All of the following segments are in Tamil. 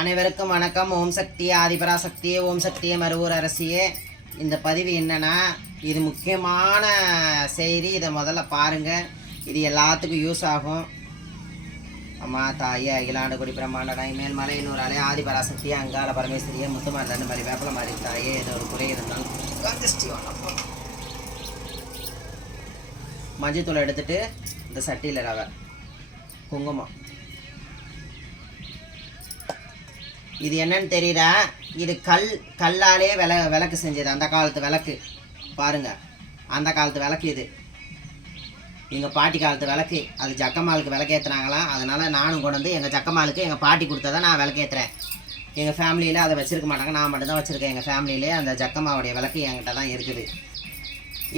அனைவருக்கும் வணக்கம். ஓம் சக்தி ஆதிபராசக்தியே, ஓம் சக்தியே மருவூர் அரசியே. இந்த பதிவு என்னன்னா, இது முக்கியமான செய்தி. இதை முதல்ல பாருங்கள். இது எல்லாத்துக்கும் யூஸ் ஆகும். அம்மா தாயே அகிலாண்டு குடி பிரம்மாண்ட மேல் மலை இன்னொரு அலை ஆதிபராசக்தியே அங்காள பரமேஸ்வரியே முத்துமாரி ரெண்டு மாதிரி வேப்பலை மாதிரி தாயே ஏதோ ஒரு குறை இருந்தாலும் மஞ்சத்தூளை எடுத்துட்டு இந்த சட்டியில் ரவை குங்குமம். இது என்னன்னு தெரியுதா? இது கல்லாலே விளக்கு செஞ்சது. அந்த காலத்து விளக்கு பாருங்க, அந்த காலத்து விளக்கு. இது எங்கள் பாட்டி காலத்து விளக்கு. அது ஜக்கம்மாளுக்கு விளக்கேற்றுனாங்களாம். அதனால் நானும் கொண்டு வந்து எங்கள் ஜக்கம்மாளுக்கு எங்கள் பாட்டி கொடுத்ததை நான் விளக்கேற்றுறேன். எங்கள் ஃபேமிலியில் அதை வச்சுருக்க மாட்டாங்க, நான் மட்டும்தான் வச்சுருக்கேன். எங்கள் ஃபேமிலியிலே அந்த ஜக்கம்மாவுடைய விளக்கு என்கிட்ட தான் இருக்குது.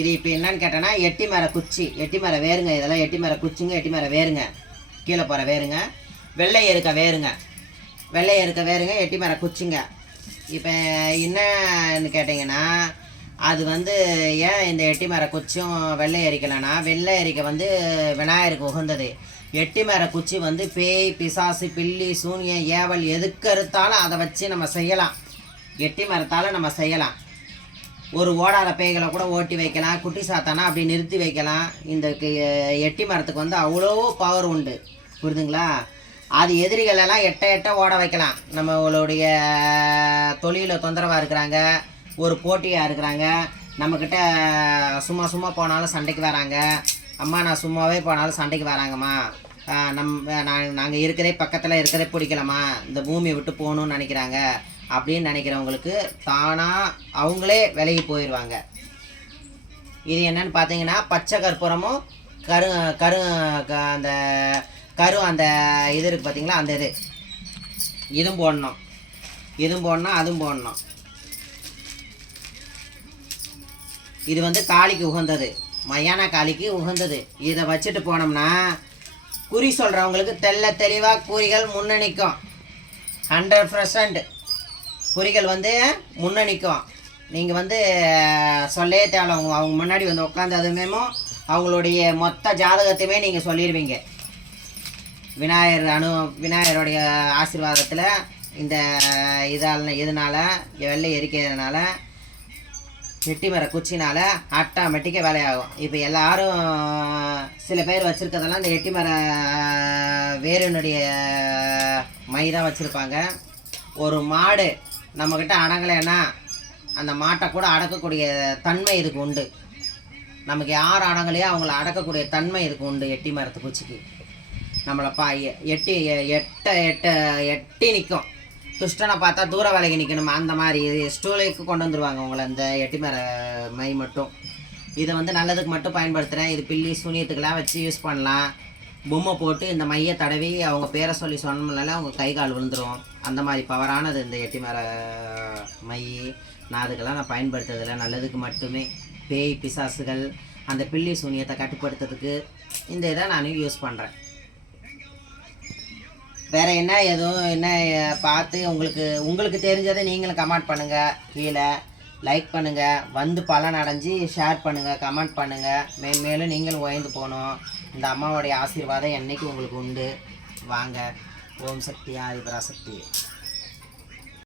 இது இப்போ என்னன்னு கேட்டேன்னா, எட்டி மர குச்சி, எட்டி மர வேருங்க. இதெல்லாம் எட்டி மர குச்சிங்க, எட்டி மர வேருங்க, கீழே போகிற வேருங்க, வெள்ளை இருக்க வேருங்க, வெள்ளையை இருக்க வேறுங்க, எட்டி மர குச்சிங்க. இப்போ என்னன்னு கேட்டிங்கன்னா, அது வந்து ஏன் இந்த எட்டி மர குச்சியும் வெள்ளை எரிக்கலைன்னா, வெள்ளை எரிக்க வந்து விநாயகருக்கு உகந்தது. எட்டி மர குச்சி வந்து பேய் பிசாசு பில்லி சூனியம் ஏவல் எதுக்கு எடுத்தாலும் அதை வச்சு நம்ம செய்யலாம். எட்டி மரத்தால் நம்ம செய்யலாம். ஒரு ஓடாத பேய்களை கூட ஓட்டி வைக்கலாம், குட்டி சாத்தானா அப்படி நிறுத்தி வைக்கலாம். இந்த எட்டி மரத்துக்கு வந்து அவ்வளோ பவர் உண்டு, புரியுதுங்களா? அது எதிரிகளெல்லாம் எட்ட ஓட வைக்கலாம். நம்மளுடைய தொழிலில் தொந்தரவாக இருக்கிறாங்க, ஒரு போட்டியாக இருக்கிறாங்க, நம்மக்கிட்ட சும்மா போனாலும் சண்டைக்கு வராங்க. அம்மா நான் சும்மாவே போனாலும் சண்டைக்கு வராங்கம்மா, நாங்கள் இருக்கிறதே பக்கத்தில் இருக்கிறதே பிடிக்கலாமா, இந்த பூமியை விட்டு போகணுன்னு நினைக்கிறாங்க அப்படின்னு நினைக்கிறவங்களுக்கு தானாக அவங்களே விலகி போயிடுவாங்க. இது என்னன்னு பார்த்தீங்கன்னா, பச்சை கற்பூரமும் அந்த அந்த இது இருக்குது பார்த்தீங்களா, அந்த இதுவும் போடணும், இதுவும் போடணும், அதுவும் போடணும். இது வந்து காளிக்கு உகந்தது, மையான காளிக்கு உகந்தது. இதை வச்சுட்டு போனோம்னா குறி சொல்கிறவங்களுக்கு தெளிவாக குறிகள் முன்னணிக்கும். 100% குறிகள் வந்து முன்னணிக்கும். நீங்கள் வந்து சொல்லே தேவை. அவங்க முன்னாடி வந்து உட்காந்ததுமே அவங்களுடைய மொத்த ஜாதகத்தையுமே நீங்கள் சொல்லிடுவீங்க. விநாயகருடைய ஆசீர்வாதத்தில் இந்த இதனால் வெள்ளை எரிக்கிறதுனால எட்டி மர குச்சினால் ஆட்டோமேட்டிக்காக வேலையாகும். இப்போ எல்லோரும் சில பேர் வச்சுருக்கிறதெல்லாம் இந்த எட்டி மர வேரினுடைய மை தான் வச்சுருப்பாங்க. ஒரு மாடு நம்மக்கிட்ட அடங்கலைன்னா அந்த மாட்டை கூட அடக்கக்கூடிய தன்மை இதுக்கு உண்டு. நமக்கு யார் அடங்கலையோ அவங்கள அடக்கக்கூடிய தன்மை இதுக்கு உண்டு. எட்டி மரத்து குச்சிக்கு நம்மளை எட்டி நிற்கும். துஷ்டனை பார்த்தா தூர விலகி நிற்கணும். அந்த மாதிரி ஸ்டூலுக்கு கொண்டு வந்துடுவாங்க உங்களை இந்த எட்டி மர மை மட்டும். இதை வந்து நல்லதுக்கு மட்டும் பயன்படுத்துகிறேன். இது பில்லி சூனியத்துக்கெல்லாம் வச்சு யூஸ் பண்ணலாம். பொம்மை போட்டு இந்த மையை தடவி அவங்க பேரை சொல்லி சொன்னோம்னால அவங்க கை கால் விழுந்துடும். அந்த மாதிரி பவரானது இந்த எட்டி மர மை. நான் அதுக்கெல்லாம் நான் பயன்படுத்துறதில்லை, நல்லதுக்கு மட்டுமே. பேய் பிசாசுகள் அந்த பில்லி சூனியத்தை கட்டுப்படுத்துறதுக்கு இந்த இதை நான் யூஸ் பண்ணுறேன். வேறு என்ன எதுவும் என்ன பார்த்து உங்களுக்கு தெரிஞ்சதை நீங்களும் கமெண்ட் பண்ணுங்கள். கீழே லைக் பண்ணுங்கள், வந்து பலன் அடைஞ்சு ஷேர் பண்ணுங்கள், கமெண்ட் பண்ணுங்கள். மேலும் நீங்களும் உயர்ந்து போகணும். இந்த அம்மாவோடைய ஆசீர்வாதம் என்றைக்கு உங்களுக்கு உண்டு. வாங்க. ஓம் சக்தி ஆதிபராசக்தி.